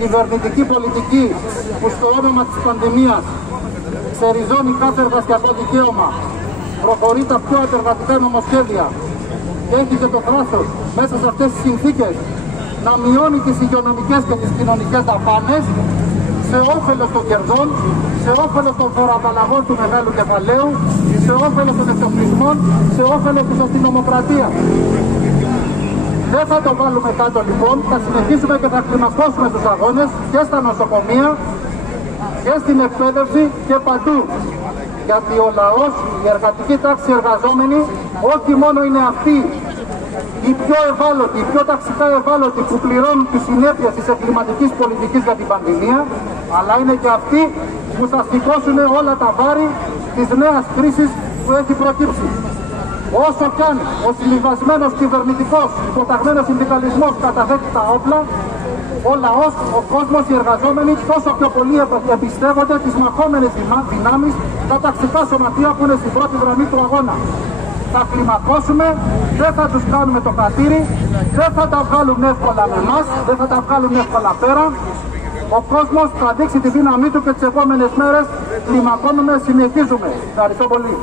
κυβερνητική πολιτική που στο όνομα της πανδημίας ξεριζώνει κάθε εργασιακό δικαίωμα, προχωρεί τα πιο απεργατικά νομοσχέδια και έχει και το θράσος μέσα σε αυτές τις συνθήκες να μειώνει τις υγειονομικές και τις κοινωνικές δαπάνες σε όφελος των κερδών, σε όφελος των φοροαπαλλαγών του μεγάλου κεφαλαίου, σε όφελος των εξοπλισμών, σε όφελος της αστυνομοκρατίας. Δεν θα το βάλουμε κάτω λοιπόν, θα συνεχίσουμε και θα κλιμακώσουμε τους αγώνες και στα νοσοκομεία και στην εκπαίδευση και παντού. Γιατί ο λαός, η εργατική τάξη, οι εργαζόμενοι, όχι μόνο είναι αυτοί οι πιο ευάλωτοι, οι πιο ταξικά ευάλωτοι που πληρώνουν τις συνέπειες της εγκληματικής πολιτικής για την πανδημία, αλλά είναι και αυτοί που θα σηκώσουν όλα τα βάρη της νέας κρίσης που έχει προκύψει. Όσο κι αν ο συμβιβασμένος κυβερνητικός υποταγμένος συνδικαλισμός καταθέτει τα όπλα, ο λαός, ο κόσμος, οι εργαζόμενοι τόσο πιο πολύ εμπιστεύονται τις μαχόμενες δυνάμεις, τα ταξικά σωματεία που είναι στην πρώτη γραμμή του αγώνα. Θα κλιμακώσουμε, δεν θα τους κάνουμε το κρατήρι, δεν θα τα βγάλουν εύκολα με εμάς, δεν θα τα βγάλουν εύκολα πέρα. Ο κόσμος θα δείξει τη δύναμή του και τις επόμενες μέρες κλιμακώνουμε, συνεχίζουμε. Ευχαριστώ πολύ.